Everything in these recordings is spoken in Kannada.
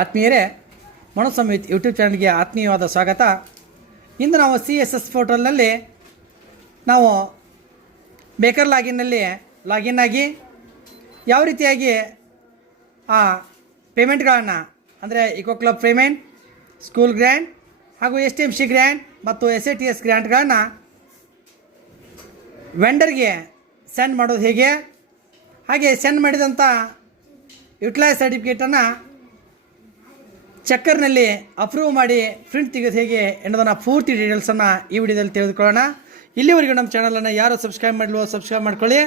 ಆತ್ಮೀಯರೇ, ಮನೋಸಂಹಿತ್ ಯೂಟ್ಯೂಬ್ ಚಾನಲ್ಗೆ ಆತ್ಮೀಯವಾದ ಸ್ವಾಗತ. ಇಂದು ನಾವು ಸಿ ಎಸ್ ಎಸ್ ಪೋರ್ಟಲ್ನಲ್ಲಿ ನಾವು ಬೇಕರ್ ಲಾಗಿನ್ನಲ್ಲಿ ಲಾಗಿನ್ ಆಗಿ ಯಾವ ರೀತಿಯಾಗಿ ಆ ಪೇಮೆಂಟ್ಗಳನ್ನು, ಅಂದರೆ eco club payment, school grant ಹಾಗೂ S T M C grant ಮತ್ತು ಎಸ್ ಎ ಟಿ ಎಸ್ ಗ್ರ್ಯಾಂಟ್ಗಳನ್ನು ವೆಂಡರ್ಗೆ ಸೆಂಡ್ ಮಾಡೋದು ಹೇಗೆ? ಹಾಗೆ ಸೆಂಡ್ ಮಾಡಿದಂಥ ಯುಟಿಲೈಸ್ ಸರ್ಟಿಫಿಕೇಟನ್ನು ಚೆಕ್ಕರ್ನಲ್ಲಿ ಅಪ್ರೂವ್ ಮಾಡಿ ಪ್ರಿಂಟ್ ತೆಗೆದು ಹೇಗೆ ಎನ್ನೋದನ್ನು ಪೂರ್ತಿ ಡೀಟೇಲ್ಸನ್ನು ಈ ವಿಡಿಯೋದಲ್ಲಿ ತಿಳಿದುಕೊಳ್ಳೋಣ. ಇಲ್ಲಿವರೆಗೂ ನಮ್ಮ ಚಾನಲನ್ನು ಯಾರು ಸಬ್ಸ್ಕ್ರೈಬ್ ಮಾಡಲು ಸಬ್ಸ್ಕ್ರೈಬ್ ಮಾಡ್ಕೊಳ್ಳಿ.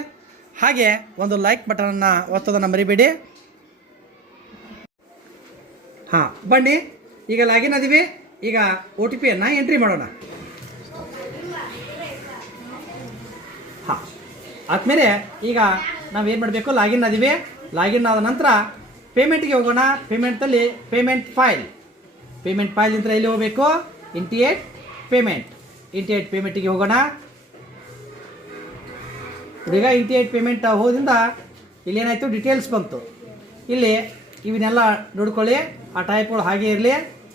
ಹಾಗೆ ಒಂದು ಲೈಕ್ ಬಟನನ್ನು ಒತ್ತೋದನ್ನು ಮರಿಬೇಡಿ. ಹಾಂ, ಬನ್ನಿ. ಈಗ ಲಾಗಿನ್ ಅದೀವಿ ಈಗ ಒ ಟಿ ಪಿಯನ್ನು ಎಂಟ್ರಿ ಮಾಡೋಣ. ಹಾಂ, ಆದಮೇಲೆ ಈಗ ನಾವೇನು ಮಾಡಬೇಕು? ಲಾಗಿನ್ ಅದೀವಿ ಲಾಗಿನ್ ಆದ ನಂತರ ಪೇಮೆಂಟ್ಗೆ ಹೋಗೋಣ. ಪೇಮೆಂಟಲ್ಲಿ ಪೇಮೆಂಟ್ ಫೈಲ್ ಪೇಮೆಂಟ್ ಫೈಲ್ ಅಂತ ಎಲ್ಲಿ ಹೋಗಬೇಕು? ಇಂಟಿಯೇಟ್ ಪೇಮೆಂಟ್ ಇಂಟಿಯೇಟ್ ಪೇಮೆಂಟಿಗೆ ಹೋಗೋಣ. ಈಗ ಇಂಟಿಯೇಟ್ ಪೇಮೆಂಟ್ ಹೋದಿಂದ ಇಲ್ಲಿ ಏನಾಯಿತು? ಡೀಟೇಲ್ಸ್ ಬಂತು. ಇಲ್ಲಿ ಇವನ್ನೆಲ್ಲ ನೋಡ್ಕೊಳ್ಳಿ. ಆ ಟೈಪ್ಗಳು ಹಾಗೆ ಇರಲಿ.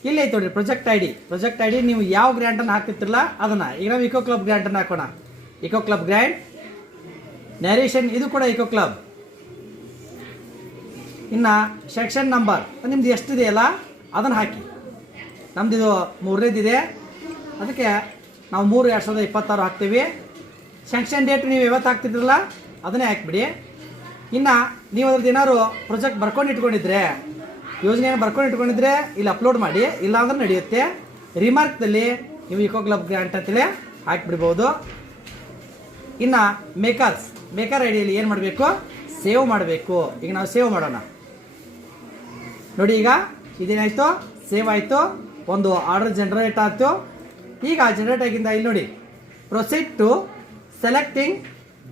ಇಲ್ಲಿ ಐತೆ ನೋಡ್ರಿ project I D project I D ನೀವು ಯಾವ ಗ್ರ್ಯಾಂಟನ್ನು ಹಾಕ್ತಿರ್ತಿರಲ್ಲ ಅದನ್ನು. ಈಗ ನಾವು ಇಕೋ ಕ್ಲಬ್ ಗ್ರ್ಯಾಂಟನ್ನು ಹಾಕೋಣ. ಇಕೋ ಕ್ಲಬ್ ಗ್ರ್ಯಾಂಟ್ ನ್ಯಾರೇಷನ್ ಇದು ಕೂಡ ಇಕೋ ಕ್ಲಬ್ ಇನ್ನು ಸೆಕ್ಷನ್ ನಂಬರ್ ನಿಮ್ದು ಎಷ್ಟಿದೆಯಲ್ಲ ಅದನ್ನು ಹಾಕಿ. ನಮ್ದು ಇದು ಮೂರನೇದಿದೆ. ಅದಕ್ಕೆ ನಾವು ಮೂರು ಎರಡು ಸಾವಿರದ ಇಪ್ಪತ್ತಾರು ಹಾಕ್ತೀವಿ. ಸ್ಯಾಂಕ್ಷನ್ ಡೇಟ್ ನೀವು ಇವತ್ತು ಹಾಕ್ತಿದ್ರಲ್ಲ, ಅದನ್ನೇ ಹಾಕ್ಬಿಡಿ. ಇನ್ನು ನೀವು ಅದ್ರದ್ದು ಏನಾದ್ರು ಪ್ರೊಜೆಕ್ಟ್ ಬರ್ಕೊಂಡು ಇಟ್ಕೊಂಡಿದ್ರೆ, ಯೋಜನೆಯನ್ನು ಬರ್ಕೊಂಡು ಇಟ್ಕೊಂಡಿದ್ರೆ ಇಲ್ಲಿ ಅಪ್ಲೋಡ್ ಮಾಡಿ, ಇಲ್ಲಾಂದ್ರೆ ನಡೆಯುತ್ತೆ. ರಿಮಾರ್ಕ್ದಲ್ಲಿ ನೀವು ಇಕೋ ಕ್ಲಬ್ ಗ್ರ್ಯಾಂಟ್ ಅಂತೇಳಿ ಹಾಕ್ಬಿಡ್ಬೋದು. ಇನ್ನು ಮೇಕರ್ಸ್ ಮೇಕರ್ ಐಡಿಯಲ್ಲಿ ಏನು ಮಾಡಬೇಕು? ಸೇವ್ ಮಾಡಬೇಕು. ಈಗ ನಾವು ಸೇವ್ ಮಾಡೋಣ. ನೋಡಿ ಈಗ ಇದೇನಾಯಿತು? ಸೇವ್ ಆಯಿತು. ಒಂದು ಆರ್ಡರ್ ಜನರೇಟ್ ಆಯಿತು. ಈಗ ಜನರೇಟ್ ಆಗಿಂದ ಇಲ್ಲಿ ನೋಡಿ. ಪ್ರೊಸೀಡ್ ಟು ಸೆಲೆಕ್ಟಿಂಗ್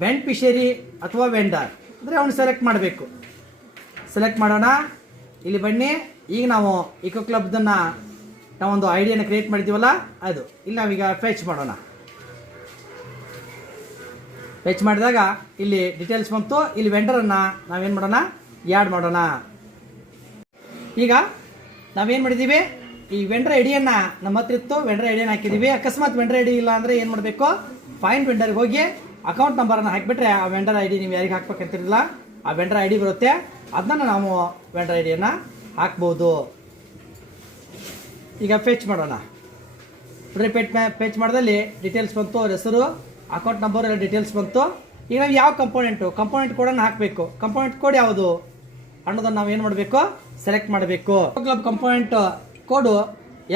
ಬೆನಿಫಿಷರಿ ಅಥವಾ ವೆಂಡರ್ ಅಂದರೆ ಅವನು ಸೆಲೆಕ್ಟ್ ಮಾಡಬೇಕು. ಸೆಲೆಕ್ಟ್ ಮಾಡೋಣ. ಇಲ್ಲಿ ಬನ್ನಿ. ಈಗ ನಾವು ಇಕೋ ಕ್ಲಬ್ದನ್ನು ನಾವೊಂದು ಐಡಿಯನ್ನು ಕ್ರಿಯೇಟ್ ಮಾಡಿದ್ದೀವಲ್ಲ, ಅದು. ಇಲ್ಲಿ ನಾವೀಗ ಫೆಚ್ ಮಾಡೋಣ. ಫೆಚ್ ಮಾಡಿದಾಗ ಇಲ್ಲಿ ಡೀಟೇಲ್ಸ್ ಬಂತು. ಇಲ್ಲಿ ವೆಂಡರನ್ನು ನಾವೇನು ಮಾಡೋಣ? ಯಾಡ್ ಮಾಡೋಣ. ಈಗ ನಾವೇನು ಮಾಡಿದ್ದೀವಿ ಈ ವೆಂಡ್ರ ಎಡಿಯನ್ನು ನಮ್ಮ ಹತ್ರ ಇತ್ತು ವೆಂಡ್ರ ಐಡಿಯನ್ನು ಹಾಕಿದ್ದೀವಿ ಅಕಸ್ಮಾತ್ ವೆಂಡರ್ ಐಡಿ ಇಲ್ಲ ಅಂದರೆ ಏನು ಮಾಡಬೇಕು? ಫೈನ್ ವೆಂಡರ್ಗೆ ಹೋಗಿ ಅಕೌಂಟ್ ನಂಬರನ್ನು ಹಾಕಿಬಿಟ್ರೆ ಆ ವೆಂಡರ್ ಐಡಿ ನೀವು ಯಾರಿಗೆ ಹಾಕ್ಬೇಕಂತಿರಲಿಲ್ಲ ಆ ವೆಂಡರ್ ಡಿ ಬರುತ್ತೆ. ಅದನ್ನು ನಾವು ವೆಂಡರ್ ಐಡಿಯನ್ನು ಹಾಕ್ಬೋದು. ಈಗ ಫೆಚ್ ಮಾಡೋಣ. ರಿಪೀಟ್ ಪೇಚ್ ಮಾಡಿದಲ್ಲಿ ಡೀಟೇಲ್ಸ್ ಬಂತು, ಅವ್ರ ಹೆಸರು ಅಕೌಂಟ್ ನಂಬರ್ ಎಲ್ಲ ಡೀಟೇಲ್ಸ್ ಬಂತು. ಈಗ ನಾವು ಯಾವ ಕಂಪೋನೆಂಟು ಕಂಪೋನೆಂಟ್ ಕೋಡನ್ನು ಹಾಕಬೇಕು. ಕಂಪೋನೆಂಟ್ ಕೋಡ್ ಯಾವುದು? ಅನ್ನೋದನ್ನು ನಾವು ಏನು ಮಾಡಬೇಕು? ಸೆಲೆಕ್ಟ್ ಮಾಡಬೇಕು. Club component code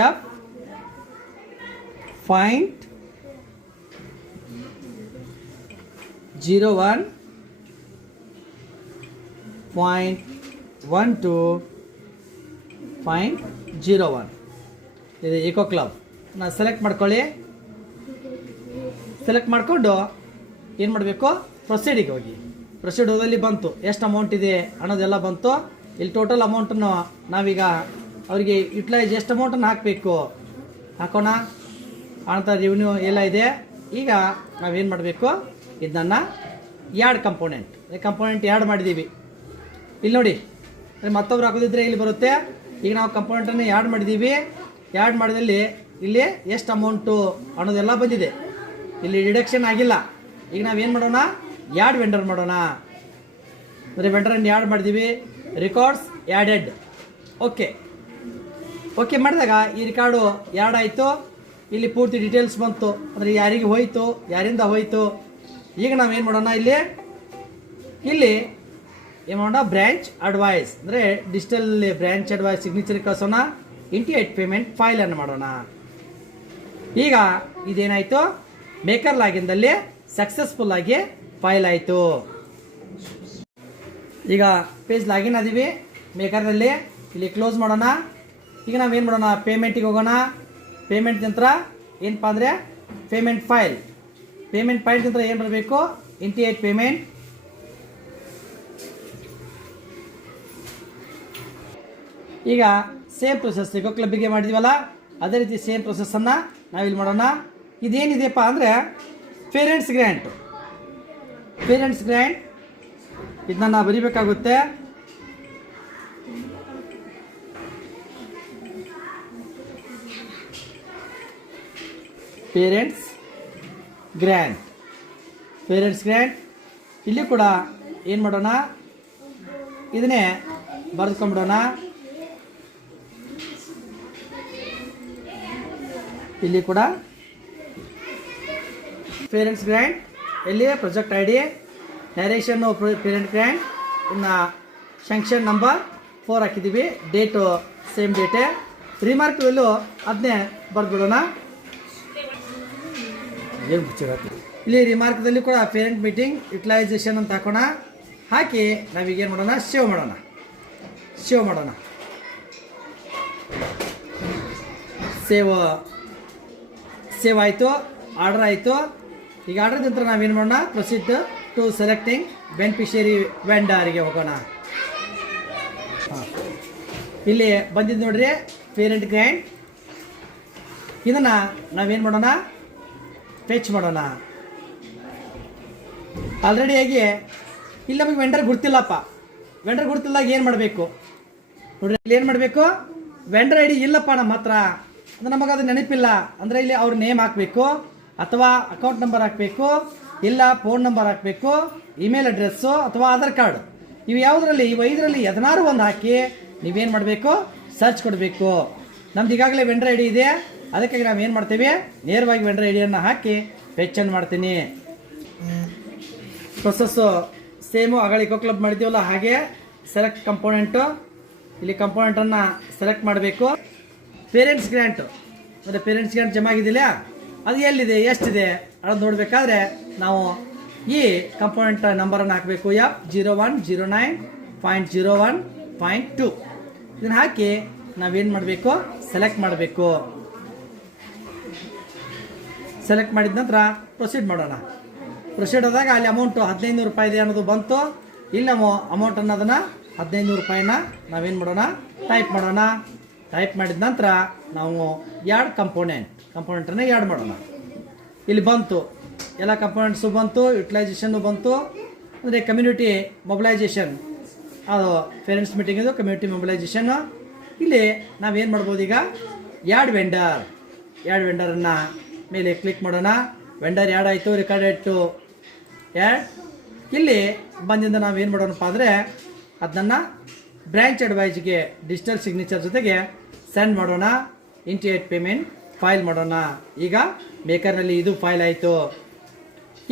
F find zero one point one two point zero one ಇದು ಇಕೋ ಕ್ಲಬ್ ನಾ ಸೆಲೆಕ್ಟ್ ಮಾಡ್ಕೊಳ್ಳಿ. ಸೆಲೆಕ್ಟ್ ಮಾಡಿಕೊಂಡು ಏನು ಮಾಡಬೇಕು? ಪ್ರೊಸೀಡಿಗೆ ಹೋಗಿ. ಪ್ರೊಸೀಡ್ ಹೋದಲ್ಲಿ ಬಂತು. ಎಷ್ಟು ಅಮೌಂಟ್ ಇದೆ ಅನ್ನೋದೆಲ್ಲ ಬಂತು, ಇಲ್ಲಿ ಟೋಟಲ್ ಅಮೌಂಟನ್ನು ನಾವೀಗ ಅವರಿಗೆ ಯುಟಿಲೈಸ್ ಎಷ್ಟು ಅಮೌಂಟನ್ನು ಹಾಕಬೇಕು? ಹಾಕೋಣ. ಅಂತ ರೆವಿನ್ಯೂ ಎಲ್ಲ ಇದೆ. ಈಗ ನಾವೇನು ಮಾಡಬೇಕು? ಇದನ್ನು ಎರಡು ಕಂಪೋನೆಂಟ್ ಕಂಪೋನೆಂಟ್ ಎರಡು ಮಾಡಿದ್ದೀವಿ ಇಲ್ಲಿ ನೋಡಿ. ಮತ್ತೊಬ್ರು ಹಾಕೋದಿದ್ರೆ ಇಲ್ಲಿ ಬರುತ್ತೆ. ಈಗ ನಾವು ಕಂಪೋನೆಂಟನ್ನು ಎರಡು ಮಾಡಿದ್ದೀವಿ ಎರಡು ಮಾಡಿದಲ್ಲಿ ಇಲ್ಲಿ ಎಷ್ಟು ಅಮೌಂಟು ಅನ್ನೋದೆಲ್ಲ ಬಂದಿದೆ. ಇಲ್ಲಿ ಡಿಡಕ್ಷನ್ ಆಗಿಲ್ಲ. ಈಗ ನಾವೇನು ಮಾಡೋಣ? ಯಾಡ್ ವೆಂಡರ್ ಮಾಡೋಣ? ಅಂದರೆ ವೆಂಡರನ್ನು ಯಾಡ್ ಮಾಡಿದ್ದೀವಿ ರೆಕಾರ್ಡ್ಸ್ ಯಾಡೆಡ್ ಓಕೆ ಓಕೆ ಮಾಡಿದಾಗ ಈ ರೆಕಾರ್ಡು ಯಾಡ್ ಆಯಿತು? ಇಲ್ಲಿ ಪೂರ್ತಿ ಡೀಟೇಲ್ಸ್ ಬಂತು. ಅಂದರೆ ಯಾರಿಗೆ ಹೋಯಿತು, ಯಾರಿಂದ ಹೋಯಿತು? ಈಗ ನಾವೇನು ಮಾಡೋಣ ಇಲ್ಲಿ? ಇಲ್ಲಿ ಏನು ಮಾಡೋಣ? ಬ್ರ್ಯಾಂಚ್ ಅಡ್ವೈಸ್ ಅಂದರೆ ಡಿಜಿಟಲ್ ಬ್ರ್ಯಾಂಚ್ ಅಡ್ವೈಸ್ ಸಿಗ್ನೇಚರ್ ಕಳ್ಸೋಣ. ಇಂಟಿಯೇಟ್ ಪೇಮೆಂಟ್ ಫೈಲನ್ನು ಮಾಡೋಣ. ಈಗ ಇದೇನಾಯಿತು? ಮೇಕರ್ ಲಾಗಿನ್ದಲ್ಲಿ ಸಕ್ಸಸ್ಫುಲ್ ಆಗಿ ಫೈಲ್ ಆಯಿತು. ಈಗ ಪೇಜ್ ಲಾಗಿನ್ ಅದೀವಿ ಮೇಕರ್ನಲ್ಲಿ ಇಲ್ಲಿ ಕ್ಲೋಸ್ ಮಾಡೋಣ. ಈಗ ನಾವೇನು ಮಾಡೋಣ? ಪೇಮೆಂಟಿಗೆ ಹೋಗೋಣ. ಪೇಮೆಂಟ್ ನಂತರ ಏನಪ್ಪ ಅಂದರೆ ಪೇಮೆಂಟ್ ಫೈಲ್ ಪೇಮೆಂಟ್ ಫೈಲ್ ನಂತರ ಏನು ಬರಬೇಕು? ಇಂಟಿಯೇಟ್ ಪೇಮೆಂಟ್ ಈಗ ಸೇಮ್ ಪ್ರೊಸೆಸ್ ಇಕೋ ಕ್ಲಬ್ಬಿಗೆ ಮಾಡಿದ್ವಲ್ಲ, ಅದೇ ರೀತಿ ಸೇಮ್ ಪ್ರೊಸೆಸ್ಸನ್ನು ನಾವಿಲ್ಲಿ ಮಾಡೋಣ. ಇದೇನಿದೆಯಪ್ಪ ಅಂದರೆ ಪೇರೆಂಟ್ಸ್ ಗ್ರ್ಯಾಂಟ್ ಪೇರೆಂಟ್ಸ್ ಗ್ರ್ಯಾಂಡ್ ಇದನ್ನ ಬರಿಬೇಕಾಗುತ್ತೆ. ಪೇರೆಂಟ್ಸ್ ಗ್ರ್ಯಾಂಡ್ ಪೇರೆಂಟ್ಸ್ ಗ್ರ್ಯಾಂಡ್ ಇಲ್ಲಿ ಕೂಡ ಏನು ಮಾಡೋಣ? ಇದನ್ನೇ ಬರೆದ್ಕೊಂಬಿಡೋಣ. ಇಲ್ಲಿ ಕೂಡ. ಪೇರೆಂಟ್ಸ್ ಗ್ರ್ಯಾಂಡ್ ಇಲ್ಲಿ ಪ್ರೊಜೆಕ್ಟ್ ಐ ಡಿ ನ್ಯಾರೇಷನ್ನು ಪೇರೆಂಟ್ ಗ್ರ್ಯಾಂಡ್ ಇನ್ನು ಶಂಕ್ಷನ್ ನಂಬರ್ ಫೋರ್ ಹಾಕಿದ್ದೀವಿ ಡೇಟು ಸೇಮ್ ಡೇಟೇ ರಿಮಾರ್ಕ್ ವೆಲ್ಲು ಅದನ್ನೇ ಬರೆದ್ಬಿಡೋಣ. ಏನು ಬಿಚ್ಚಿರತ್ತೆ ಇಲ್ಲಿ ರಿಮಾರ್ಕ್ದಲ್ಲಿ ಕೂಡ ಪೇರೆಂಟ್ ಮೀಟಿಂಗ್ ಯುಟಿಲೈಸೇಷನ್ ಅಂತ ಹಾಕೋಣ. ಹಾಕಿ ನಾವೀಗ ಏನು ಮಾಡೋಣ? ಸೇವ್ ಮಾಡೋಣ. ಸೇವ್ ಮಾಡೋಣ. ಸೇವ್ ಸೇವ್ ಆಯಿತು ಆರ್ಡರ್ ಆಯಿತು. ಈಗ ಆರ್ಡರ್ ನಂತರ ನಾವೇನು ಮಾಡೋಣ? ಪ್ರೊಸೀಡ್ ಟು ಸೆಲೆಕ್ಟಿಂಗ್ ಬೆನಿಫಿಷಿಯರಿ ವೆಂಡರಿಗೆ ಹೋಗೋಣ. ಇಲ್ಲಿ ಬಂದಿದ್ದು ನೋಡ್ರಿ ಪೇರೆಂಟ್ ಗ್ರ್ಯಾಂಡ್ ಇದನ್ನು ನಾವೇನು ಮಾಡೋಣ? ಫೆಚ್ ಮಾಡೋಣ. ಆಲ್ರೆಡಿಯಾಗಿ ಇಲ್ಲಿ ನಮಗೆ ವೆಂಡರ್ ಗುರ್ತಿಲ್ಲಪ್ಪ. ವೆಂಡರ್ ಗುರ್ತಿಲ್ಲ ಏನು ಮಾಡಬೇಕು? ನೋಡ್ರಿ, ಇಲ್ಲಿ ಏನು ಮಾಡಬೇಕು? ವೆಂಡರ್ ಐ ಡಿ ಇಲ್ಲಪ್ಪ ನಮ್ಮ ಹತ್ರ. ಅಂದ್ರೆ ನಮಗೆ ಅದು ನೆನಪಿಲ್ಲ. ಅಂದರೆ ಇಲ್ಲಿ ಅವ್ರ ನೇಮ್ ಹಾಕಬೇಕು. ಅಥವಾ ಅಕೌಂಟ್ ನಂಬರ್ ಹಾಕಬೇಕು, ಇಲ್ಲ ಫೋನ್ ನಂಬರ್ ಹಾಕಬೇಕು, ಇಮೇಲ್ ಅಡ್ರೆಸ್ಸು ಅಥವಾ ಆಧಾರ್ ಕಾರ್ಡ್. ಇವು ಯಾವುದರಲ್ಲಿ? ಇವು ಐದರಲ್ಲಿ ಎದನಾರು ಒಂದು ಹಾಕಿ ನೀವೇನು ಮಾಡಬೇಕು? ಸರ್ಚ್ ಕೊಡಬೇಕು. ನಮ್ದು ಈಗಾಗಲೇ ವೆಂಡರ್ ಐ ಡಿ ಇದೆ. ಅದಕ್ಕಾಗಿ ನಾವು ಏನು ಮಾಡ್ತೀವಿ? ನೇರವಾಗಿ ವೆಂಡರ್ ಐ ಡಿಯನ್ನು ಹಾಕಿ ಪೆಚ್ಚನ್ ಮಾಡ್ತೀನಿ. ಪ್ರೊಸೆಸ್ಸು ಸೇಮು ಅಗಳಿ ಕ್ಲಬ್ ಮಾಡಿದ್ದೀವಲ್ಲ, ಹಾಗೆ ಸೆಲೆಕ್ಟ್ ಕಂಪೋನೆಂಟು ಇಲ್ಲಿ ಕಂಪೋನೆಂಟನ್ನು ಸೆಲೆಕ್ಟ್ ಮಾಡಬೇಕು. ಪೇರೆಂಟ್ಸ್ ಗ್ರ್ಯಾಂಟು ಅಂದರೆ ಪೇರೆಂಟ್ಸ್ ಗ್ರ್ಯಾಂಟ್ ಜಮಾ ಆಗಿದೆಯಲ್ಲ? ಅದು ಎಲ್ಲಿದೆ, ಎಷ್ಟಿದೆ ಅನ್ನೋದು ನೋಡಬೇಕಾದ್ರೆ ನಾವು ಈ ಕಂಪೋನೆಂಟ್ ನಂಬರನ್ನು ಹಾಕಬೇಕು. F zero one zero nine point zero one point two ಇದನ್ನು ಹಾಕಿ ನಾವೇನು ಮಾಡಬೇಕು? ಸೆಲೆಕ್ಟ್ ಮಾಡಬೇಕು. ಸೆಲೆಕ್ಟ್ ಮಾಡಿದ ನಂತರ ಪ್ರೊಸೀಡ್ ಮಾಡೋಣ. ಪ್ರೊಸೀಡ್ ಆದಾಗ ಅಲ್ಲಿ ಅಮೌಂಟು ಹದಿನೈದು ರೂಪಾಯಿ ಇದೆ ಅನ್ನೋದು ಬಂತು. ಇಲ್ಲಿ ನಾವು ಅಮೌಂಟ್ ಅನ್ನೋದನ್ನು ಹದಿನೈದು ರೂಪಾಯಿನ ನಾವೇನು ಮಾಡೋಣ? ಟೈಪ್ ಮಾಡೋಣ. ಟೈಪ್ ಮಾಡಿದ ನಂತರ ನಾವು ಎರಡು ಕಂಪೋನೆಂಟ್ ಕಂಪೋನೆಂಟನ್ನು ಆ್ಯಡ್ ಮಾಡೋಣ. ಇಲ್ಲಿ ಬಂತು. ಎಲ್ಲ ಕಂಪೋನೆಂಟ್ಸು ಬಂತು ಯುಟಿಲೈಸೇಷನ್ನು ಬಂತು. ಅಂದರೆ ಕಮ್ಯುನಿಟಿ ಮೊಬಿಲೈಸೇಷನ್ ಅದು ಪೇರೆಂಟ್ಸ್ ಮೀಟಿಂಗ್ ಇದು ಕಮ್ಯುನಿಟಿ ಮೊಬಿಲೈಸೇಷನ್ನು ಇಲ್ಲಿ ನಾವೇನು ಮಾಡ್ಬೋದು ಈಗ? ಯಾಡ್ ವೆಂಡರ್ ಯಾಡ್ ವೆಂಡರನ್ನು ಮೇಲೆ ಕ್ಲಿಕ್ ಮಾಡೋಣ. ವೆಂಡರ್ ಯಾಡ್ ಆಯಿತು ರೆಕಾರ್ಡ್ ಆಯಿತು. ಯಾಡ್ ಇಲ್ಲಿ ಬಂದಿಂದ ನಾವೇನು ಮಾಡೋಣಪ್ಪ ಅಂದರೆ ಅದನ್ನು ಬ್ರ್ಯಾಂಚ್ ಅಡ್ವೈಸ್ಗೆ ಡಿಜಿಟಲ್ ಸಿಗ್ನೇಚರ್ ಜೊತೆಗೆ ಸೆಂಡ್ ಮಾಡೋಣ. ಇಂಟಿಯೇಟ್ ಪೇಮೆಂಟ್ ಫೈಲ್ ಮಾಡೋಣ. ಈಗ ಮೇಕರ್ನಲ್ಲಿ ಇದು ಫೈಲ್ ಆಯಿತು.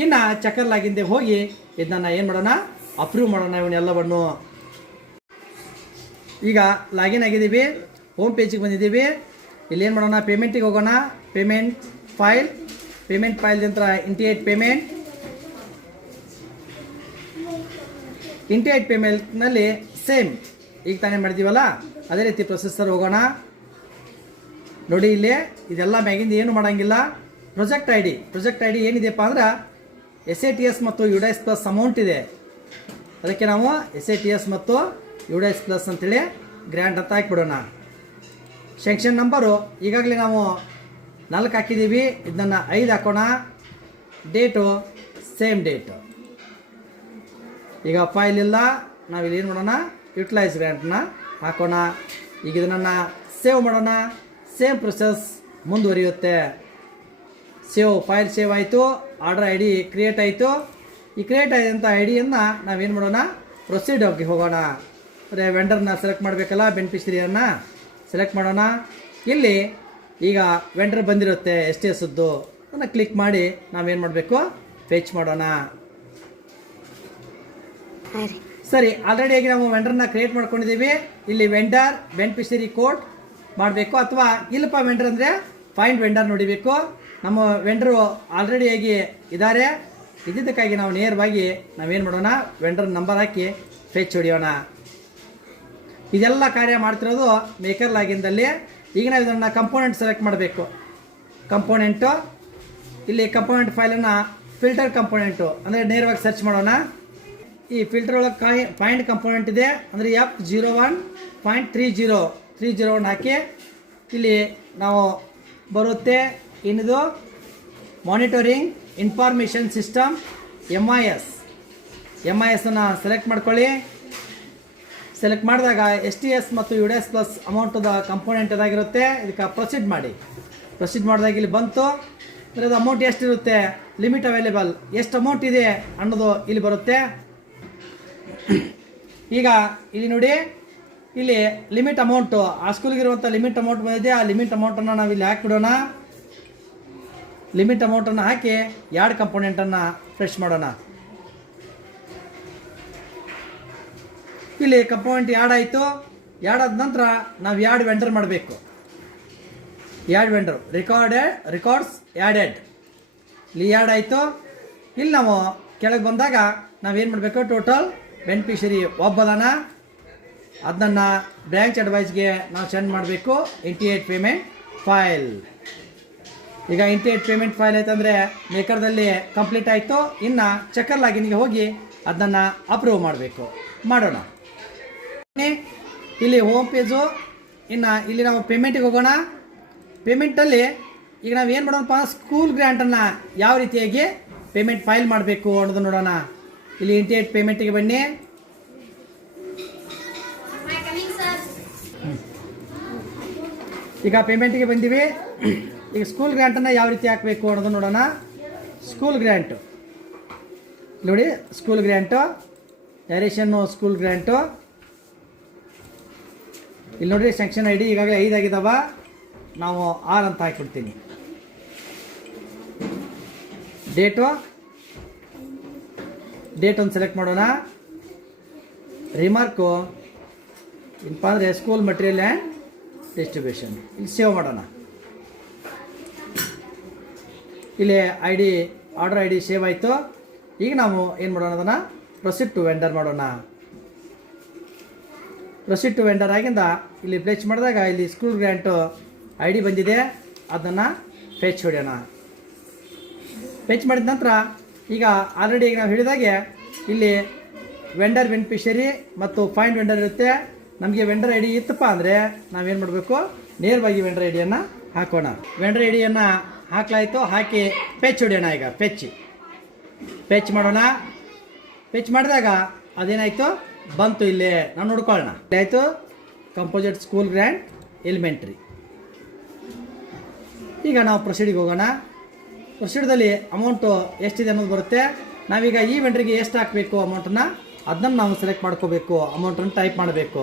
ಇನ್ನು ಚಕ್ಕರ್ ಲಾಗಿಂದೆ ಹೋಗಿ ಇದನ್ನ ಏನು ಮಾಡೋಣ? ಅಪ್ರೂವ್ ಮಾಡೋಣ ಇವನ್ನೆಲ್ಲವನ್ನು. ಈಗ ಲಾಗಿನ್ ಆಗಿದ್ದೀವಿ, ಹೋಮ್ ಪೇಜಿಗೆ ಬಂದಿದ್ದೀವಿ. ಇಲ್ಲಿ ಏನು ಮಾಡೋಣ? ಪೇಮೆಂಟಿಗೆ ಹೋಗೋಣ. ಪೇಮೆಂಟ್ ಫೈಲ್ ಪೇಮೆಂಟ್ ಫೈಲ್ ನಂತರ ಇಂಟಿಯೇಟ್ ಪೇಮೆಂಟ್. ಇಂಟಿಯೇಟ್ ಪೇಮೆಂಟ್ನಲ್ಲಿ ಸೇಮ್. ಈಗ ತಾನೇ ಮಾಡಿದ್ದೀವಲ್ಲ? ಅದೇ ರೀತಿ ಪ್ರೊಸೆಸರ್ ಹೋಗೋಣ. ನೋಡಿ ಇಲ್ಲಿ, ಇದೆಲ್ಲ ಮ್ಯಾಗಿಂದ ಏನು ಮಾಡೋಂಗಿಲ್ಲ. Project I D project I D ಏನಿದೆಯಪ್ಪ ಅಂದ್ರೆ ಎಸ್ ಎ ಟಿ ಎಸ್ ಮತ್ತು ಯು ಎಸ್ ಪ್ಲಸ್ ಅಮೌಂಟ್ ಇದೆ. ಅದಕ್ಕೆ ನಾವು ಎಸ್ ಎ ಟಿ ಎಸ್ ಮತ್ತು ಯು ಡಿ ಎಸ್ ಪ್ಲಸ್ ಅಂತೇಳಿ ಗ್ರ್ಯಾಂಡ್ ಅಂತ ಹಾಕಿಬಿಡೋಣ. ಶೆಂಕ್ಷನ್ ನಂಬರು ಈಗಾಗಲೇ ನಾವು ನಾಲ್ಕು ಹಾಕಿದ್ದೀವಿ. ಇದನ್ನು ಐದು ಹಾಕೋಣ. ಡೇಟು ಸೇಮ್ ಡೇಟು ಈಗ ಫೈಲ್ ಇಲ್ಲ. ನಾವಿಲ್ಲಿ ಏನು ಮಾಡೋಣ? ಯುಟಿಲೈಸ್ ಗ್ರ್ಯಾಂಟ್ನ ಹಾಕೋಣ. ಈಗ ಇದನ್ನು ಸೇವ್ ಮಾಡೋಣ. ಸೇಮ್ ಪ್ರೊಸೆಸ್ ಮುಂದುವರಿಯುತ್ತೆ. ಸೇವ್ ಫೈಲ್ ಸೇವ್ ಆಯಿತು ಆರ್ಡರ್ ಐ ಡಿ ಕ್ರಿಯೇಟ್ ಆಯಿತು. ಈ ಕ್ರಿಯೇಟ್ ಆದಂಥ ಐ ಡಿಯನ್ನು ನಾವೇನು ಮಾಡೋಣ? ಪ್ರೊಸೀಡ್ ಹೋಗಿ ಹೋಗೋಣ. ಅಂದರೆ ವೆಂಡರ್ನ ಸೆಲೆಕ್ಟ್ ಮಾಡಬೇಕಲ್ಲ ಬೆನಿಫಿಷರಿಯನ್ನು ಸೆಲೆಕ್ಟ್ ಮಾಡೋಣ. ಇಲ್ಲಿ ಈಗ ವೆಂಡರ್ ಬಂದಿರುತ್ತೆ ಎಸ್ ಟಿ ಎಸ್ದು ಅದನ್ನು ಕ್ಲಿಕ್ ಮಾಡಿ ನಾವೇನು ಮಾಡಬೇಕು? ಫೆಚ್ ಮಾಡೋಣ. ಸರಿ. ಆಲ್ರೆಡಿ ಆಗಿ ನಾವು ವೆಂಡರ್ನ ಕ್ರಿಯೇಟ್ ಮಾಡ್ಕೊಂಡಿದ್ದೀವಿ. ಇಲ್ಲಿ ವೆಂಡರ್ ಬೆನಿಫಿಷರಿ ಕೋಡ್ ಮಾಡಬೇಕು ಅಥವಾ ಇಲ್ಲಪ್ಪ ವೆಂಡರ್ ಅಂದರೆ ಫೈಂಡ್ ವೆಂಡರ್ ನೋಡಿಬೇಕು. ನಮ್ಮ ವೆಂಡರು ಆಲ್ರೆಡಿ ಆಗಿ ಇದ್ದಾರೆ ಇದ್ದಿದ್ದಕ್ಕಾಗಿ ನಾವು ನೇರವಾಗಿ ನಾವೇನು ಮಾಡೋಣ ವೆಂಡರ್ ನಂಬರ್ ಹಾಕಿ ಫೆಚ್ ಹೊಡಿಯೋಣ. ಇದೆಲ್ಲ ಕಾರ್ಯ ಮಾಡ್ತಿರೋದು ಮೇಕರ್ ಲಾಗಿನ್ದಲ್ಲಿ ಈಗ ನಾವು ಇದನ್ನು ಕಂಪೋನೆಂಟ್ ಸೆಲೆಕ್ಟ್ ಮಾಡಬೇಕು. ಕಂಪೋನೆಂಟು ಇಲ್ಲಿ ಕಂಪೋನೆಂಟ್ ಫೈಲನ್ನು ಫಿಲ್ಟರ್ ಕಂಪೋನೆಂಟು ಅಂದರೆ ನೇರವಾಗಿ ಸರ್ಚ್ ಮಾಡೋಣ. ಈ ಫಿಲ್ಟರ್ ಒಳಗೆ ಕಾಯಿ ಫೈಂಡ್ ಕಂಪೋನೆಂಟ್ ಇದೆ. ಅಂದರೆ F zero one point three zero three zero one ಹಾಕಿ ಇಲ್ಲಿ ನಾವು ಬರುತ್ತೆ ಏನಿದು? Monitoring information system M I S M I ಎಸ್ನ ಸೆಲೆಕ್ಟ್ ಮಾಡ್ಕೊಳ್ಳಿ. ಸೆಲೆಕ್ಟ್ ಮಾಡಿದಾಗ ಎಸ್ ಟಿ ಎಸ್ ಮತ್ತು ಯು ಡಿ ಎಸ್ ಪ್ಲಸ್ ಅಮೌಂಟದ ಕಂಪೋನೆಂಟ್ ಅದಾಗಿರುತ್ತೆ. ಇದಕ್ಕೆ ಪ್ರೊಸೀಡ್ ಮಾಡಿ. ಪ್ರೊಸೀಡ್ ಮಾಡಿದಾಗ ಇಲ್ಲಿ ಬಂತು. ಅಂದರೆ ಅದು ಅಮೌಂಟ್ ಎಷ್ಟಿರುತ್ತೆ? ಲಿಮಿಟ್ ಅವೈಲೇಬಲ್ ಎಷ್ಟು ಅಮೌಂಟ್ ಇದೆ ಅನ್ನೋದು ಇಲ್ಲಿ ಬರುತ್ತೆ. ಈಗ ಇಲ್ಲಿ ನೋಡಿ. ಇಲ್ಲಿ ಲಿಮಿಟ್ ಅಮೌಂಟು ಆ ಸ್ಕೂಲಿಗಿರುವಂಥ ಲಿಮಿಟ್ ಅಮೌಂಟ್ ಬಂದಿದೆ, ಆ ಲಿಮಿಟ್ ಅಮೌಂಟನ್ನು ನಾವು ಇಲ್ಲಿ ಹಾಕಿಬಿಡೋಣ ಲಿಮಿಟ್ ಅಮೌಂಟನ್ನು ಹಾಕಿ ಎರಡು ಕಂಪೋನೆಂಟನ್ನು ಫ್ರೆಶ್ ಮಾಡೋಣ. ಇಲ್ಲಿ ಕಂಪೋನೆಂಟ್ ಎರಡು ಆಯಿತು? ಎರಡಾದ ನಂತರ ನಾವು ಎರಡು ವೆಂಡರ್ ಮಾಡಬೇಕು. ಎರಡು ವೆಂಡರ್ ರೆಕಾರ್ಡೆಡ್ ರೆಕಾರ್ಡ್ಸ್ ಆ್ಯಡೆಡ್ ಇಲ್ಲಿ ಯಾಡ್ ಆಯಿತು? ಇಲ್ಲಿ ನಾವು ಕೆಳಗೆ ಬಂದಾಗ ನಾವೇನು ಮಾಡಬೇಕು? ಟೋಟಲ್ ಬೆನಿಫಿಷರಿ ಒಬ್ಬದನ. ಅದನ್ನು ಬ್ರ್ಯಾಂಚ್ ಅಡ್ವೈಸ್ಗೆ ನಾವು ಸೆಂಡ್ ಮಾಡಬೇಕು. ಇಂಟಿಯೇಟ್ ಪೇಮೆಂಟ್ ಫೈಲ್ ಈಗ ಇಂಟಿಯೇಟ್ ಪೇಮೆಂಟ್ ಫೈಲ್ ಆಯ್ತಂದರೆ ಮೇಕರ್ದಲ್ಲಿ ಕಂಪ್ಲೀಟ್ ಆಯಿತು. ಇನ್ನು ಚೆಕರ್ ಲಾಗಿನ್ಗೆ ಹೋಗಿ ಅದನ್ನು ಅಪ್ರೂವ್ ಮಾಡಬೇಕು. ಮಾಡೋಣ. ಇಲ್ಲಿ ಹೋಮ್ ಪೇಜು ಇನ್ನು ಇಲ್ಲಿ ನಾವು ಪೇಮೆಂಟಿಗೆ ಹೋಗೋಣ. ಪೇಮೆಂಟಲ್ಲಿ ಈಗ ನಾವು ಏನು ಮಾಡೋಣಪ್ಪ? ಸ್ಕೂಲ್ ಗ್ರ್ಯಾಂಟನ್ನು ಯಾವ ರೀತಿಯಾಗಿ ಪೇಮೆಂಟ್ ಫೈಲ್ ಮಾಡಬೇಕು ಅನ್ನೋದು ನೋಡೋಣ. ಇಲ್ಲಿ ಇಂಟಿಯೇಟ್ ಪೇಮೆಂಟಿಗೆ ಬನ್ನಿ. ಈಗ ಪೇಮೆಂಟಿಗೆ ಬಂದೀವಿ. ಈಗ ಸ್ಕೂಲ್ ಗ್ರ್ಯಾಂಟನ್ನು ಯಾವ ರೀತಿ ಹಾಕಬೇಕು ಅನ್ನೋದು ನೋಡೋಣ. ಸ್ಕೂಲ್ ಗ್ರ್ಯಾಂಟು ನೋಡಿ ಸ್ಕೂಲ್ ಗ್ರ್ಯಾಂಟು ಡೈರೆಕ್ಷನ್ನು ಸ್ಕೂಲ್ ಗ್ರ್ಯಾಂಟು ಇಲ್ಲಿ ನೋಡಿರಿ ಸೆಕ್ಷನ್ ಐ ಡಿ ಈಗಾಗಲೇ ಐದು ಆಗಿದಾವ. ನಾವು ಆರ್ ಅಂತ ಹಾಕಿಬಿಡ್ತೀನಿ. ಡೇಟು ಡೇಟ್ ಒಂದು ಸೆಲೆಕ್ಟ್ ಮಾಡೋಣ. ರಿಮಾರ್ಕು ಇಲ್ಲಪ್ಪ ಅಂದರೆ ಸ್ಕೂಲ್ ಮಟೀರಿಯಲ್ ಆ್ಯಂಡ್ ಡಿಸ್ಟ್ರಿಬ್ಯೂಷನ್ ಇಲ್ಲಿ ಸೇವ್ ಮಾಡೋಣ. ಇಲ್ಲಿ I D order I D save ಆಯಿತು. ಈಗ ನಾವು ಏನು ಮಾಡೋಣ ಅದನ್ನು? ಪ್ರೊಸೀಡ್ ಟು ವೆಂಡರ್ ಮಾಡೋಣ. ಪ್ರೊಸೀಡ್ ಟು ವೆಂಡರ್ ಆಗಿಂದ ಇಲ್ಲಿ ಪ್ಲೇಸ್ ಮಾಡಿದಾಗ ಇಲ್ಲಿ ಸ್ಕೂಲ್ ಗ್ರ್ಯಾಂಟು ಐ ಡಿ ಬಂದಿದೆ. ಅದನ್ನು ಫೆಚ್ ಹೊಡೆಯೋಣ. ಫೆಚ್ ಮಾಡಿದ ನಂತರ ಈಗ ಆಲ್ರೆಡಿ ಈಗ ನಾವು ಹೇಳಿದಾಗೆ ಇಲ್ಲಿ ವೆಂಡರ್ ಬೆನಿಫಿಷರಿ ಮತ್ತು ಫೈಂಡ್ ವೆಂಡರ್ ಇರುತ್ತೆ. ನಮಗೆ ವೆಂಡರ್ ಐ ಡಿ ಇತ್ತಪ್ಪ ಅಂದರೆ ನಾವೇನು ಮಾಡಬೇಕು? ನೇರವಾಗಿ ವೆಂಡರ್ ಐ ಡಿಯನ್ನು ಹಾಕೋಣ. ವೆಂಡರ್ ಐ ಡಿಯನ್ನು ಹಾಕ್ಲಾಯ್ತು, ಹಾಕಿ ಪೆಚ್ ಹೊಡೆಯೋಣ ಈಗ ಪೆಚ್ಚಿ ಪೆಚ್ ಮಾಡೋಣ. ಪೆಚ್ ಮಾಡಿದಾಗ ಅದೇನಾಯಿತು? ಬಂತು ಇಲ್ಲಿ ನಾವು ನೋಡ್ಕೊಳ್ಳೋಣ ಆಯಿತು ಕಂಪೋಸಿಟ್ ಸ್ಕೂಲ್ ಗ್ರ್ಯಾಂಡ್ ಎಲಿಮೆಂಟ್ರಿ ಈಗ ನಾವು ಪ್ರೊಸೀಡಿಗೆ ಹೋಗೋಣ. ಪ್ರೊಸೀಡ್ದಲ್ಲಿ ಅಮೌಂಟು ಎಷ್ಟಿದೆ ಅನ್ನೋದು ಬರುತ್ತೆ. ನಾವೀಗ ಈ ವೆಂಡ್ರಿಗೆ ಎಷ್ಟು ಹಾಕಬೇಕು ಅಮೌಂಟನ್ನು ಅದನ್ನು ನಾವು ಸೆಲೆಕ್ಟ್ ಮಾಡ್ಕೋಬೇಕು ಅಮೌಂಟನ್ನು ಟೈಪ್ ಮಾಡಬೇಕು.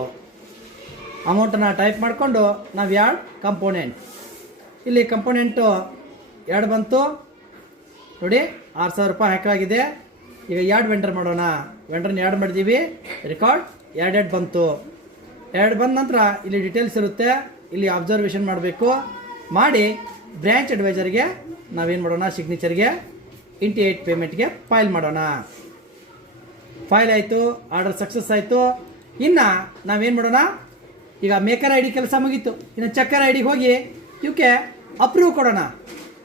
ಅಮೌಂಟನ್ನು ಟೈಪ್ ಮಾಡಿಕೊಂಡು ನಾವು ಎರಡು ಕಂಪೋನೆಂಟ್ ಇಲ್ಲಿ ಕಂಪೋನೆಂಟು ಎರಡು ಬಂತು. ನೋಡಿ, ಆರು ಸಾವಿರ ರೂಪಾಯಿ ಹಾಕಾಗಿದೆ ಈಗ ಎರಡು ವೆಂಡರ್ ಮಾಡೋಣ. ವೆಂಡರ್ನ ಎರಡು ಮಾಡಿದ್ದೀವಿ ರೆಕಾರ್ಡ್ ಎರಡೆರಡು ಬಂತು. ಎರಡು ಬಂದ ನಂತರ ಇಲ್ಲಿ ಡೀಟೇಲ್ಸ್ ಇರುತ್ತೆ. ಇಲ್ಲಿ ಅಬ್ಸರ್ವೇಷನ್ ಮಾಡಬೇಕು. ಮಾಡಿ ಬ್ರ್ಯಾಂಚ್ ಅಡ್ವೈಸರ್ಗೆ ನಾವೇನು ಮಾಡೋಣ? ಸಿಗ್ನೇಚರ್ಗೆ ಇಂಟಿ ಏಟ್ ಪೇಮೆಂಟ್ಗೆ ಫೈಲ್ ಮಾಡೋಣ. ಫೈಲ್ ಆಯಿತು. ಆರ್ಡರ್ ಸಕ್ಸಸ್ ಆಯಿತು. ಇನ್ನು ನಾವೇನು ಮಾಡೋಣ? ಈಗ ಮೇಕರ್ ಐ ಕೆಲಸ ಮುಗೀತು. ಇನ್ನು ಚೆಕ್ಕರ್ ಐ ಹೋಗಿ ಇವಕ್ಕೆ ಅಪ್ರೂವ್ ಕೊಡೋಣ.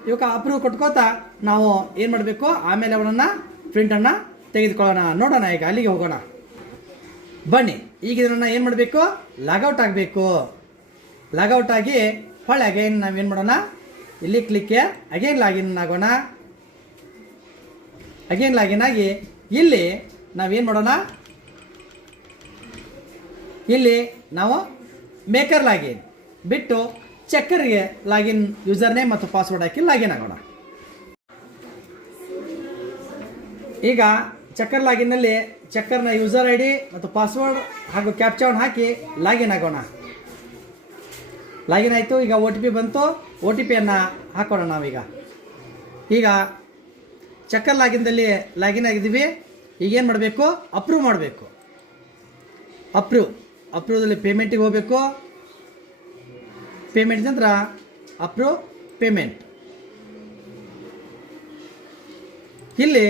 ಇವಕ್ಕೆ ಅಪ್ರೂವ್ ಕೊಟ್ಕೋತಾ ನಾವು ಏನು ಮಾಡಬೇಕು? ಆಮೇಲೆ ಅವನನ್ನು ಪ್ರಿಂಟನ್ನು ತೆಗೆದುಕೊಳ್ಳೋಣ. ನೋಡೋಣ ಈಗ, ಅಲ್ಲಿಗೆ ಹೋಗೋಣ. ಬನ್ನಿ, ಈಗ ಇದನ್ನು ಏನು ಮಾಡಬೇಕು? ಲಾಗೌಟ್ ಆಗಬೇಕು ಲಾಗೌಟ್ ಆಗಿ ಹೊಳೆ ಅಗೈನ್ ನಾವೇನು ಮಾಡೋಣ? ಇಲ್ಲಿ ಕ್ಲಿಕ್ಕೆ ಅಗೇನ್ ಲಾಗಿನ್ ಆಗೋಣ. ಅಗೇನ್ ಲಾಗಿನ್ ಆಗಿ ಇಲ್ಲಿ ನಾವೇನು ಮಾಡೋಣ? ಇಲ್ಲಿ ನಾವು ಮೇಕರ್ ಲಾಗಿನ್. ಬಿಟ್ಟು ಚೆಕ್ಕರ್ಗೆ ಲಾಗಿನ್ ಯೂಸರ್ ನೇಮ್ ಮತ್ತು ಪಾಸ್ವರ್ಡ್ ಹಾಕಿ ಲಾಗಿನ್ ಆಗೋಣ. ಈಗ ಚಕ್ಕರ್ ಲಾಗಿನ್ನಲ್ಲಿ ಚೆಕ್ಕರ್ನ ಯೂಸರ್ ಐ ಡಿ ಮತ್ತು ಪಾಸ್ವರ್ಡ್ ಹಾಗೂ ಕ್ಯಾಪ್ಚಾವನ್ನು ಹಾಕಿ ಲಾಗಿನ್ ಆಗೋಣ. ಲಾಗಿನ್ ಆಯಿತು, ಈಗ ಒ ಟಿ ಪಿ ಬಂತು. ಒ ಟಿ ಪಿಯನ್ನು ಹಾಕೋಣ ನಾವೀಗ. ಈಗ ಚೆಕ್ಕರ್ ಲಾಗಿನ್ದಲ್ಲಿ ಲಾಗಿನ್ ಆಗಿದ್ದೀವಿ. ಈಗೇನು ಮಾಡಬೇಕು? ಅಪ್ರೂವ್ ಮಾಡಬೇಕು. ಅಪ್ರೂವ್. ಅಪ್ರೂವ್ದಲ್ಲಿ ಪೇಮೆಂಟಿಗೆ ಹೋಗಬೇಕು. ಪೇಮೆಂಟ್ ನಂತರ ಅಪ್ರೂವ್ ಪೇಮೆಂಟ್ ಇಲ್ಲಿ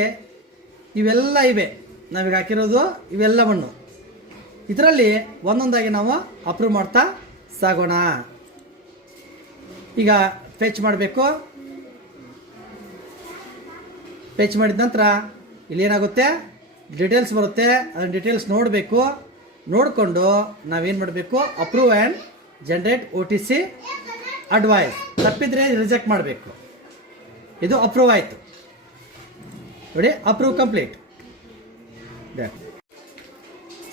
ಇವೆಲ್ಲ ಇವೆ. ನಮಗೆ ಹಾಕಿರೋದು ಇವೆಲ್ಲವನ್ನು ಇದರಲ್ಲಿ ಒಂದೊಂದಾಗಿ ನಾವು ಅಪ್ರೂವ್ ಮಾಡ್ತಾ ಸಾಗೋಣ. ಈಗ ಫೆಚ್ ಮಾಡಬೇಕು. ಫೆಚ್ ಮಾಡಿದ ನಂತರ ಇಲ್ಲಿ ಏನಾಗುತ್ತೆ? ಡೀಟೇಲ್ಸ್ ಬರುತ್ತೆ. ಅದನ್ನ ಡೀಟೇಲ್ಸ್ ನೋಡಬೇಕು. ನೋಡಿಕೊಂಡು ನಾವೇನು ಮಾಡಬೇಕು? Approve and generate O T C advice ತಪ್ಪಿದ್ರೆ ರಿಜೆಕ್ಟ್ ಮಾಡಬೇಕು. ಇದು ಅಪ್ರೂವ್ ಆಯಿತು. ನೋಡಿ ಅಪ್ರೂವ್ ಕಂಪ್ಲೀಟ್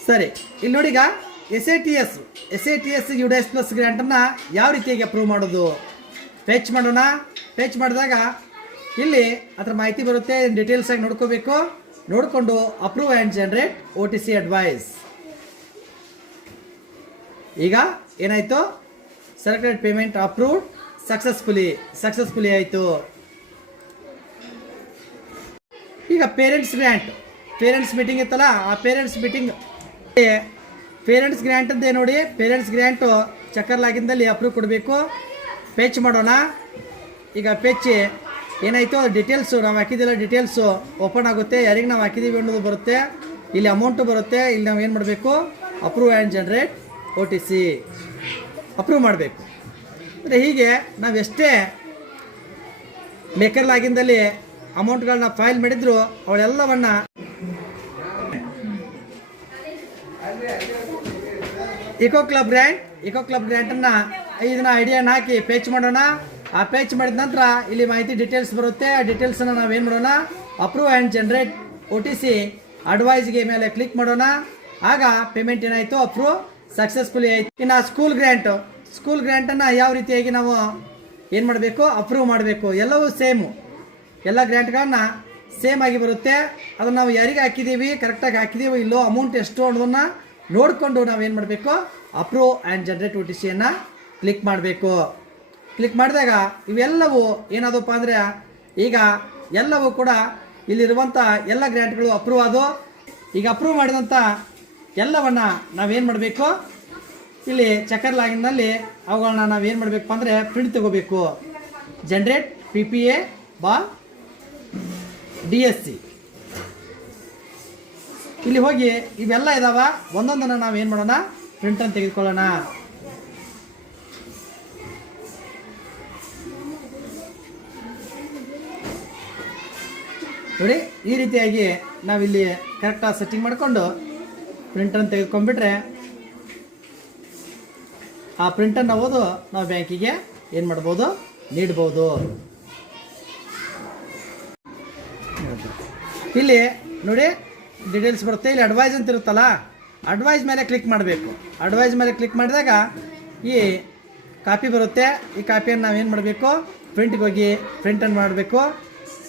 ಸರಿ, ಇಲ್ಲಿ ನೋಡಿ ಈಗ S A T S S A T S U D S plus ಗ್ರ್ಯಾಂಟನ್ನು ಯಾವ ರೀತಿಯಾಗಿ ಅಪ್ರೂವ್ ಮಾಡೋದು? ಫೆಚ್ ಮಾಡೋಣ. ಫೆಚ್ ಮಾಡಿದಾಗ ಇಲ್ಲಿ ಅದರ ಮಾಹಿತಿ ಬರುತ್ತೆ ಡೀಟೇಲ್ಸ್ ಆಗಿ ನೋಡ್ಕೋಬೇಕು. ನೋಡಿಕೊಂಡು approve and generate O T C advice ಈಗ ಏನಾಯಿತು? Selected payment approved successfully successfully ಆಯಿತು. ಈಗ ಪೇರೆಂಟ್ಸ್ ಗ್ರ್ಯಾಂಟ್ ಪೇರೆಂಟ್ಸ್ ಮೀಟಿಂಗ್ ಇತ್ತಲ್ಲ, ಆ ಪೇರೆಂಟ್ಸ್ ಮೀಟಿಂಗ್ ಪೇರೆಂಟ್ಸ್ ಗ್ರ್ಯಾಂಟ್ ಅಂದೇ ನೋಡಿ ಪೇರೆಂಟ್ಸ್ ಗ್ರ್ಯಾಂಟು ಚಕ್ಕರ್ ಲಾಗಿಂದಲ್ಲಿ ಅಪ್ರೂವ್ ಕೊಡಬೇಕು. ಪೇಚ್ ಮಾಡೋಣ. ಈಗ ಪೇಚ್ ಏನಾಯಿತು? ಅದು ಡೀಟೇಲ್ಸು ನಾವು ಹಾಕಿದ್ದೆಲ್ಲ ಡೀಟೇಲ್ಸು ಓಪನ್ ಆಗುತ್ತೆ. ಯಾರಿಗೆ ನಾವು ಹಾಕಿದ್ದೀವಿ ಅನ್ನೋದು ಬರುತ್ತೆ. ಇಲ್ಲಿ ಅಮೌಂಟು ಬರುತ್ತೆ. ಇಲ್ಲಿ ನಾವು ಏನು ಮಾಡಬೇಕು? Approve and generate O T C approve ಮಾಡಬೇಕು. ಅಂದರೆ ಹೀಗೆ ನಾವು ಎಷ್ಟೇ ಮೇಕರ್ ಲಾಗಿಂದಲ್ಲಿ ಅಮೌಂಟ್ಗಳನ್ನ ಫೈಲ್ ಮಾಡಿದ್ರು ಅವಳೆಲ್ಲವನ್ನ eco club grant eco club ಗ್ರ್ಯಾಂಟನ್ನು ಇದನ್ನ ಐಡಿಯಾನ ಹಾಕಿ ಪೇಚ್ ಮಾಡೋಣ. ಆ ಪೇಚ್ ಮಾಡಿದ ನಂತರ ಇಲ್ಲಿ ಮಾಹಿತಿ ಡೀಟೇಲ್ಸ್ ಬರುತ್ತೆ. ಆ ಡೀಟೇಲ್ಸನ್ನು ನಾವೇನು ಮಾಡೋಣ? Approve and generate O T C ಅಡ್ವೈಸ್ಗೆ ಮೇಲೆ ಕ್ಲಿಕ್ ಮಾಡೋಣ. ಆಗ ಪೇಮೆಂಟ್ ಏನಾಯಿತು? ಅಪ್ರೂವ್ ಸಕ್ಸಸ್ಫುಲಿ ಆಯ್ತು. ಇನ್ನು ಸ್ಕೂಲ್ ಗ್ರ್ಯಾಂಟು ಸ್ಕೂಲ್ ಗ್ರ್ಯಾಂಟನ್ನು ಯಾವ ರೀತಿಯಾಗಿ ನಾವು ಏನು ಮಾಡಬೇಕು ಅಪ್ರೂವ್ ಮಾಡಬೇಕು, ಎಲ್ಲವೂ ಸೇಮು ಎಲ್ಲ ಗ್ರ್ಯಾಂಟ್ಗಳನ್ನ ಸೇಮ್ ಆಗಿ ಬರುತ್ತೆ. ಅದನ್ನು ನಾವು ಯಾರಿಗೆ ಹಾಕಿದ್ದೀವಿ ಕರೆಕ್ಟಾಗಿ ಹಾಕಿದ್ದೀವಿ ಇಲ್ಲೋ ಅಮೌಂಟ್ ಎಷ್ಟು ಅನ್ನೋದನ್ನು ನೋಡಿಕೊಂಡು ಏನು ಮಾಡಬೇಕು approve and generate O T ಸಿಯನ್ನು click ಮಾಡಬೇಕು. ಕ್ಲಿಕ್ ಮಾಡಿದಾಗ ಇವೆಲ್ಲವೂ ಏನಾದಪ್ಪ ಅಂದರೆ ಈಗ ಎಲ್ಲವೂ ಕೂಡ ಇಲ್ಲಿರುವಂಥ ಎಲ್ಲ ಗ್ರ್ಯಾಂಟ್ಗಳು ಅಪ್ರೂವ್ ಆದವು. ಈಗ ಅಪ್ರೂವ್ ಮಾಡಿದಂಥ ಎಲ್ಲವನ್ನು ನಾವೇನು ಮಾಡಬೇಕು? ಇಲ್ಲಿ ಚಕ್ಕರ್ ಲಾಗಿನಲ್ಲಿ ಅವುಗಳನ್ನ ನಾವೇನು ಮಾಡಬೇಕು ಅಂದರೆ ಪ್ರಿಂಟ್ ತಗೋಬೇಕು. ಜನ್ರೇಟ್ ಪಿ ಪಿ ಎ ಬಾ ಡಿ ಎಸ್ ಸಿ ಇಲ್ಲಿ ಹೋಗಿ ಇವೆಲ್ಲ ಇದಾವ, ಒಂದೊಂದನ್ನು ಏನು ಮಾಡೋಣ? ಪ್ರಿಂಟನ್ನು ತೆಗೆದುಕೊಳ್ಳೋಣ. ನೋಡಿ, ಈ ರೀತಿಯಾಗಿ ನಾವಿಲ್ಲಿ ಕರೆಕ್ಟಾಗಿ ಸೆಟ್ಟಿಂಗ್ ಮಾಡಿಕೊಂಡು ಪ್ರಿಂಟನ್ನು ತೆಗೆದುಕೊಂಡ್ಬಿಟ್ರೆ, ಆ ಪ್ರಿಂಟನ್ನು ಓದು, ನಾವು ಬ್ಯಾಂಕಿಗೆ ಏನು ಮಾಡ್ಬೋದು? ನೀಡ್ಬೋದು. ಇಲ್ಲಿ ನೋಡಿ ಡೀಟೇಲ್ಸ್ ಬರುತ್ತೆ. ಇಲ್ಲಿ ಅಡ್ವೈಸ್ ಅಂತ ಇರುತ್ತಲ್ಲ ಅಡ್ವೈಸ್ ಮೇಲೆ ಕ್ಲಿಕ್ ಮಾಡಬೇಕು. ಅಡ್ವೈಸ್ ಮೇಲೆ ಕ್ಲಿಕ್ ಮಾಡಿದಾಗ, ಈ ಕಾಪಿ ಬರುತ್ತೆ. ಈ ಕಾಪಿಯನ್ನು ನಾವೇನು ಮಾಡಬೇಕು? ಪ್ರಿಂಟ್ಗೆ ಹೋಗಿ ಪ್ರಿಂಟನ್ನು ಮಾಡಬೇಕು.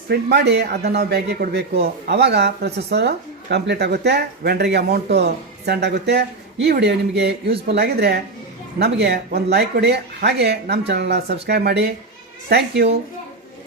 ಪ್ರಿಂಟ್ ಮಾಡಿ ಅದನ್ನು ನಾವು ಬ್ಯಾಂಕಿಗೆ ಕೊಡಬೇಕು. ಆವಾಗ ಪ್ರೊಸೆಸರ್ ಕಂಪ್ಲೀಟ್ ಆಗುತ್ತೆ. ವೆಂಡ್ರಿಗೆ ಅಮೌಂಟು ಸೆಂಡ್ ಆಗುತ್ತೆ. ಈ ವಿಡಿಯೋ ನಿಮಗೆ ಯೂಸ್ಫುಲ್ ಆಗಿದ್ರೆ ನಮಗೆ ಒಂದು ಲೈಕ್ ಕೊಡಿ. ಹಾಗೆ ನಮ್ಮ ಚಾನಲ್ನ ಸಬ್ಸ್ಕ್ರೈಬ್ ಮಾಡಿ. Thank you